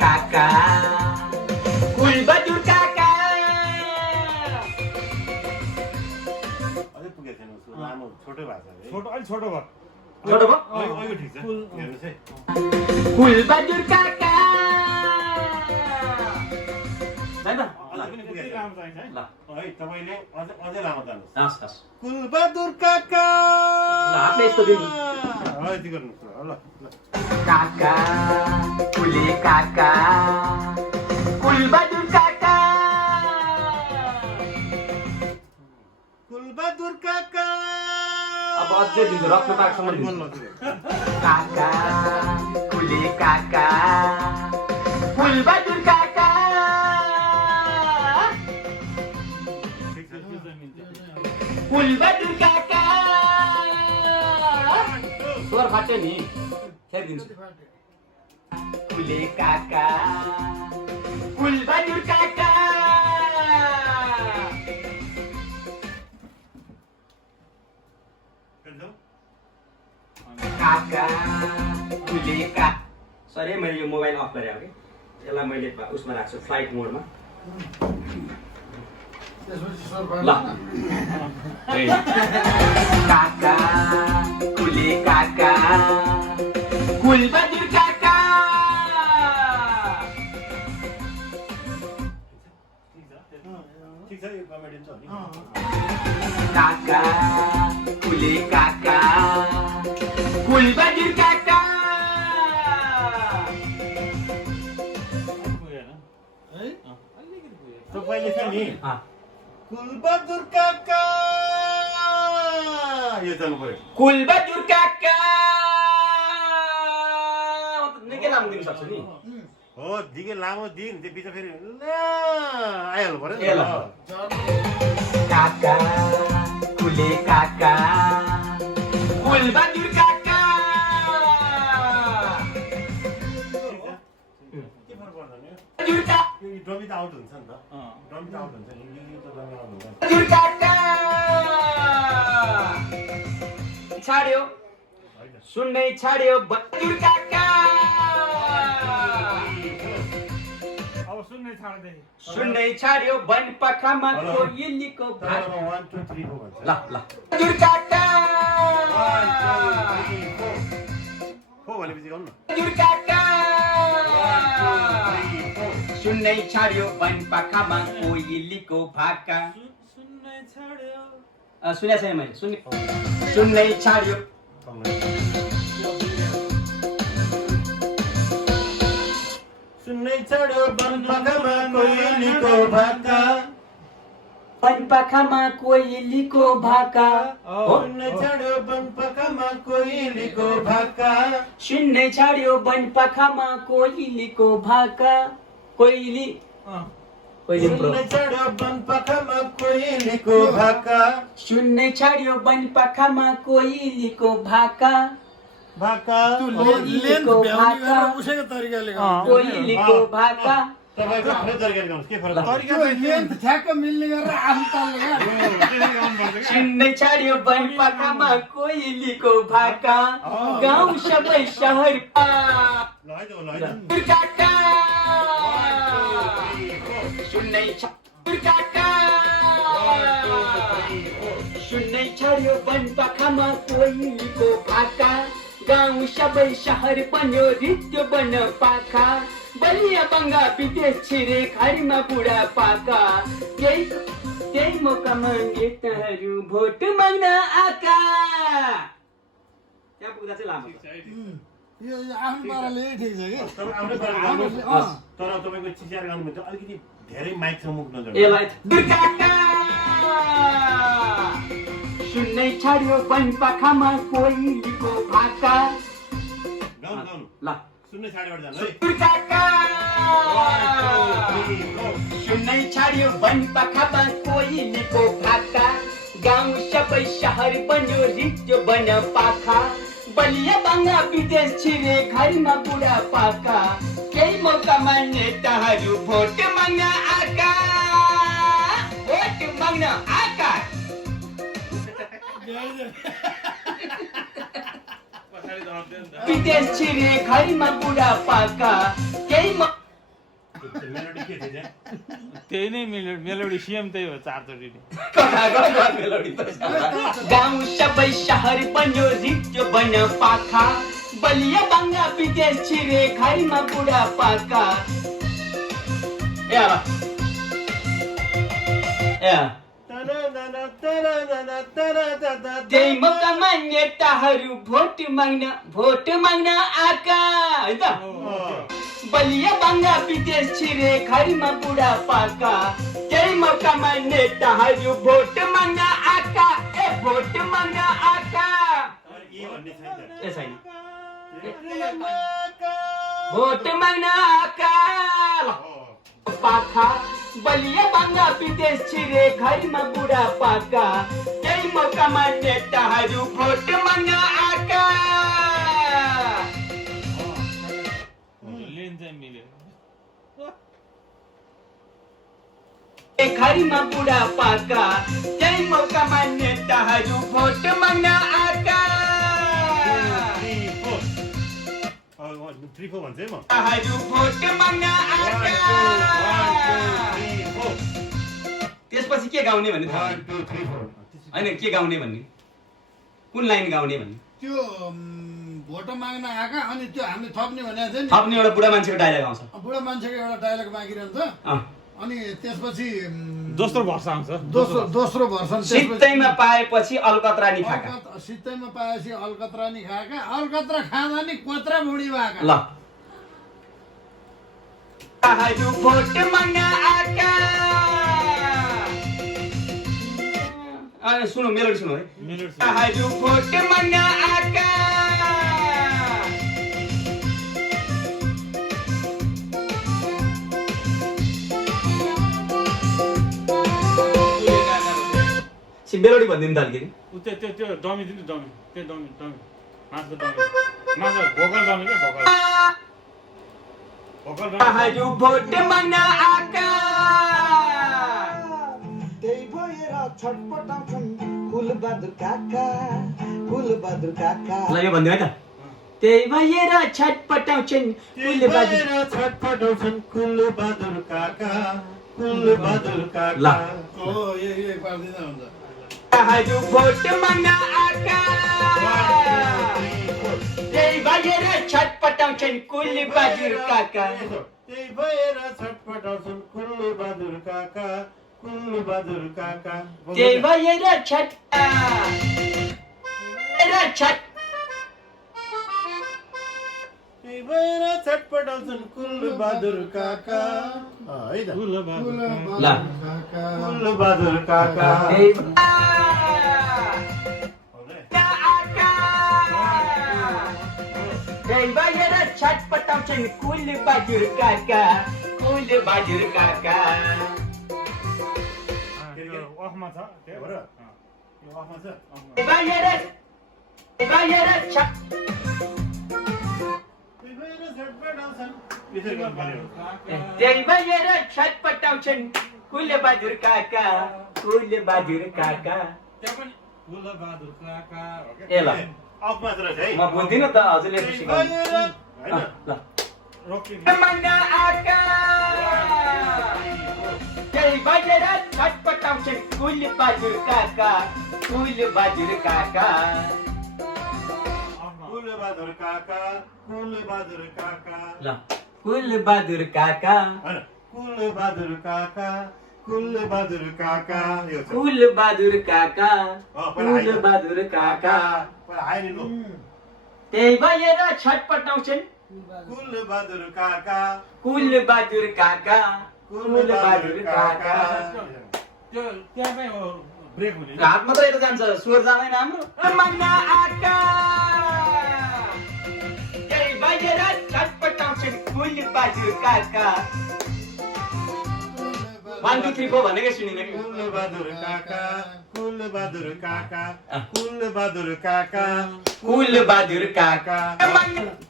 काका कुलबहादुर काका अझै पुगेको छैन उसको लामो छोटो भएको छ छोटो अलि छोटो भयो छोटो भयो अहिले ठिक छ हेर्नुहोस् है कुलबहादुर काका हैन अझै पनि त्यति पुगेको लामो चाहिन्छ है ल है तपाईले अझै लामो जानुहोस् हस् हस् कुलबहादुर काका ल हातले यस्तो दिनु है यति गर्नुहोस् ल ल काका कुले काका कुलबहादुर काका कुलबहादुर काका अब अझै दिन्छु रत्न पार्कसम्म दिन्छु काका कुले काका कुलबहादुर काका कुलबहादुर काका स्वर फाट्यो नि फेरि दिन्छु कुले काका कुलबहादुर काका काका कुले का सरी मैले यो मोबाइल अफ गरेँ कि यसलाई मैले उसमा राख्छु फ्लाइट मोडमा ल काका कुले काका कुलबहादुर काका ठिक छ यो कमेडी छ नि काका कुले काका कुलबहादुर काका पुगेन है अलिकति पुगेन तपाईँले छ नि अँ, कुलबहादुर काका यो जानु पर्यो कुलबहादुर काका निकै लामो दिन सक्छ नि हो दिगे लामो दिन त्यो बिच फेरि आइहाल्नु पर्यो ए ल। काका कुले काका कुलबहादुर काका के फरक पर्छ नि बहादुर काका यो ड्रमी त आउट हुन्छ नि त अँ ड्रमी त आउट हुन्छ नि यो त ड्रमी आउट हुन्छ बहादुर काका छाड्यो होइन सुन्नै छाड्यो बहादुर काका अब सुन्ने छाड्दै सुन्नै छाड्यो वन पखामा कोइलीको भात 1 2 3 4 भन्छ ल ल बहादुर काका 1 2 3 4 भनेपछि गाउनु न बहादुर काका सुन्नै छाड्यो वन पखामा कोइलीको भाका सुन्ने छाड्यो सुने छैन मैले सुन्नै छाड्यो सुन्नै छाड्यो बनपखमा कोइलीको भाका वन पखामा कोइलीको भाका सुन्नै छाड्यो बनपखमा कोइलीको भाका सुन्नै छाड्यो वन पखामा कोइलीको भाका कोइली अँ सुन्नै छाड्यो बनपखमा कोइलीको भाका सुन्नै छाड्यो वन पखामा कोइलीको भाका भाका कोइलीको भाका उसैको तरिकाले कोइलीको भाका तपाईको आफ्नै तरिकाले गाउनुहोस् के फरक पर्छ तरिका लेन्थ ठ्याक्क मिल्ने गरेर आफ्नो तालले सुन्नै छाड्यो वन पखामा कोइलीको भाका गाउँ सबै सहर ल है त ल है त काका सुन्नै छाड्यो काका सुन्नै छाड्यो वन पखामा कोइलीको भाका गाउँ सबै सहर बन्यो रित्यो बन पाखा बलिया बङ्गा विदेश छिरे घरमा बुढा पाका त्यही मौकामा नेताहरू भोट माग्न आका त्यहाँ पुग्दा चाहिँ लामो यो आफ्नो पाराले ठिक छ कि तपाईँ आफ्नै तरिकाले गाउनुहोस् तर तपाईँको चिच्याएर गाउनु भने अलिकति धेरै माइक छ मुख नजर यसलाई काका सुन्नै छाड्यो वन पखामा कोइलीको भाका गाउनु गाउनु ल सुन्नै छाड्योबाट जानु है काका सुन्नै छाड्यो वन पखामा कोइलीको भाका गाउँ सबै सहर बन्यो रित्यो बन पाखा बलिया बङ्गा विदेश छिरे घरमा बुढा पाका केही मौकामा नेताहरू भोट माग्न आका भोट माग्न आका पछाडि विदेश छिरे घरमा बुढापाका केही मेलोडी के थियो त्यहाँ? त्यही नै मेलोडी सिएम त्यही हो चारचोटि गाउँ सबै सहर बन्यो रित्यो बन पाखा बलिया बाङ्गा विदेश छिरे घरमा बुढापाका त्यही मौकामा नेताहरू भोट माग्न आका है त बलिया बाङ्गा विदेश छिरे घरमा बुढापाका त्यही मौकामा नेताहरू भोट माग्न आका भोट माग्न आका छैन भोट माग्न आका पाखा बलिया बाङ्गा विदेश छिरे घरमा बुढापाका त्यही मौकामा नेताहरू भोट माग्न आका घरमा बुढापाका त्यही मौकामा नेताहरू भोट माग्न आका 3 4 भन्छ है म भोट माग्न आका त्यसपछि के गाउने भन्ने थाहा 1 2 3 4 होइन के गाउने भन्ने कुन लाइन गाउने भन्ने त्यो भोट माग्न आएका अनि त्यो हामीले थप्ने भनेको थियो नि थप्ने एउटा बुढा मान्छेको डायलग आउँछ बुढा मान्छेको एउटा डायलग मागिरहन्छ अनि त्यसपछि दोस्रो वर्ष आउँछ दोस्रो भर्सन सित्तैमा पाएपछि अलकत्रा नि खाका सित्तैमा पाएपछि अलकत्रा नि खाएका अलकत्रा खाँदा नि कोत्रा बुढी भएका ल भोट माग्न आका सुनो मेलोडी सुनो है भोट माग्न आका मेलोडी भनिदिनु त अलिकति त्यो डमी दिनु डमी त्यो डमी मासको डमी मास भोकल डमी के भोकल भोट माग्न आका त्यही भएर छटपटाउँछन् कुलबहादुर काका कुलबहादुर काका ल यो भनिदिनु है त त्यही भएर छटपटाउँछन् कुलबहादुर कुलबहादुर काका कुलबहादुर काका ल ओ यो पार्दिँदा हुन्छ भोट माग्न आका त्यही भएर छटपटाउँछन् कुलबहादुर काका त्यही भएर छटपटाउँछन् कुलबहादुर काका कुलबहादुर काका त्यही भएर त्यही भएर छटपटाउँछन् कुलबहादुर काका है त कुलबहादुर काका त्यही भएर छटपटाउँछन् कुलबहादुर काका कुलबहादुर काका अफमा छ यो अफमा छ त्यही भएर छटपटाउँछन् कुलबहादुर काका कुलबहादुर काका कुलबहादुर काका ए ल अफमा छ है म बुझ्दिनँ त हजुरले सिकाउनु ल माग्न आका त्यही भएर छटपटाउँछन् कुलबहादुर काका कुलबहादुर काका कुलबहादुर काका कुलबहादुर काका ल कुलबहादुर काका कुलबहादुर काका कुलबहादुर काका यो छ कुलबहादुर काका कुलबहादुर काका आएन लो त्यही भएर छटपटाउँछन् कुलबहादुर काका कुलबहादुर काका कुलबहादुर काका त्यो त्यहाँमै ब्रेक हुने हात मात्रै यता जान्छ स्वर जाँदैन हाम्रो माग्न आका त्यही भएर छटपटाउँछन् कुलबहादुर काका 1 2 3 4 भनेकै सुनिने कुलबहादुर काका कुलबहादुर काका कुलबहादुर काका कुलबहादुर काका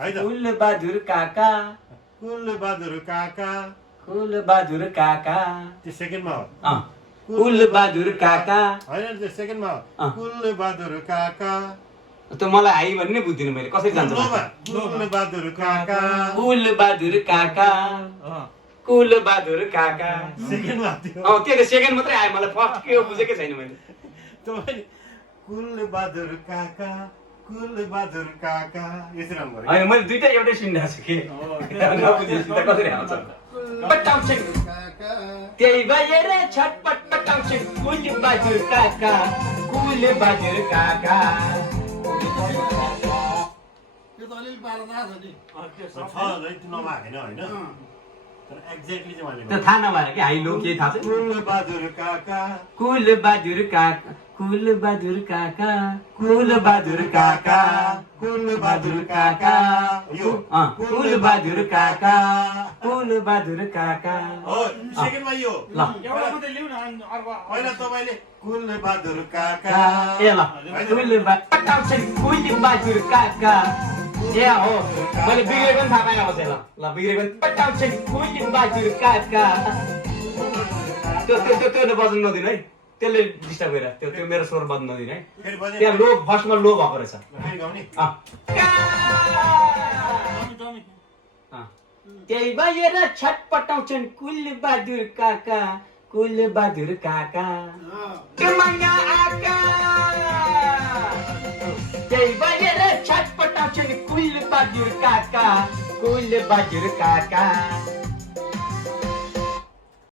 है त कुलबहादुर काका कुलबहादुर काका कुलबहादुर काका त्यो सेकेन्डमा हो कुलबहादुर काका होइन त्यो सेकेन्डमा हो कुलबहादुर काका त्यो मलाई हाई भन्ने नै बुझ्दिनँ मैले कसरी जान्छ लोभा कुलबहादुर काका कुलबहादुर काका कुलबहादुर काका सेकेन्डमा थियो त्यो सेकेन्ड मात्रै आयो मलाई फर्स्ट के हो बुझेकै छैन मैले तपाईले कुलबहादुर काका कुलबहादुर काका यसरी नाम गरे होइन मैले दुईटा एउटै सुनिरहेको छु के नबुझेपछि त कसरी आउँछ पटाउँछन् त्यही भएर छटपट पटाउँछन् कुलबहादुर काका कुलबहादुर काका त्यो त अलिअलि पारदा छ नि छ जति नमागेन होइन तर एक्ज्याक्टली चाहिँ मैले त्यो थाहा नभएर कि हाई लो केही थाहा छ कुलबहादुर काका कुलबहादुर काका कुलबहादुर काका कुलबहादुर काका कुलबहादुर काका यो कुलबहादुर काका कुलबहादुर काका हो सेकेन्डमा यो ल एउटा मात्रै लिऊ न अनि अर्को पहिला तपाईले कुलबहादुर काका ए ल पटाउँछन् कुलबहादुर काका ए हो मैले बिग्रेको पनि थाहा पाएँ अब चाहिँ ल बिग्रेको पनि पटाउँछन् कुलबहादुर काका त्यो बज्नु नदिनु है त्यसले डिस्टर्ब गरेर त्यो मेरो स्वर बज्नु नदिनु है फेरि बजे त्यहाँ लो फर्स्टमा लो भएको रहेछ फेरि गाउने टमी त्यही भएर छटपटाउँछन् कुलबहादुर काका कुलबहादुर काका माया आका त्यही भएर छटपटाउँछन् कुलबहादुर काका कुलबहादुर काका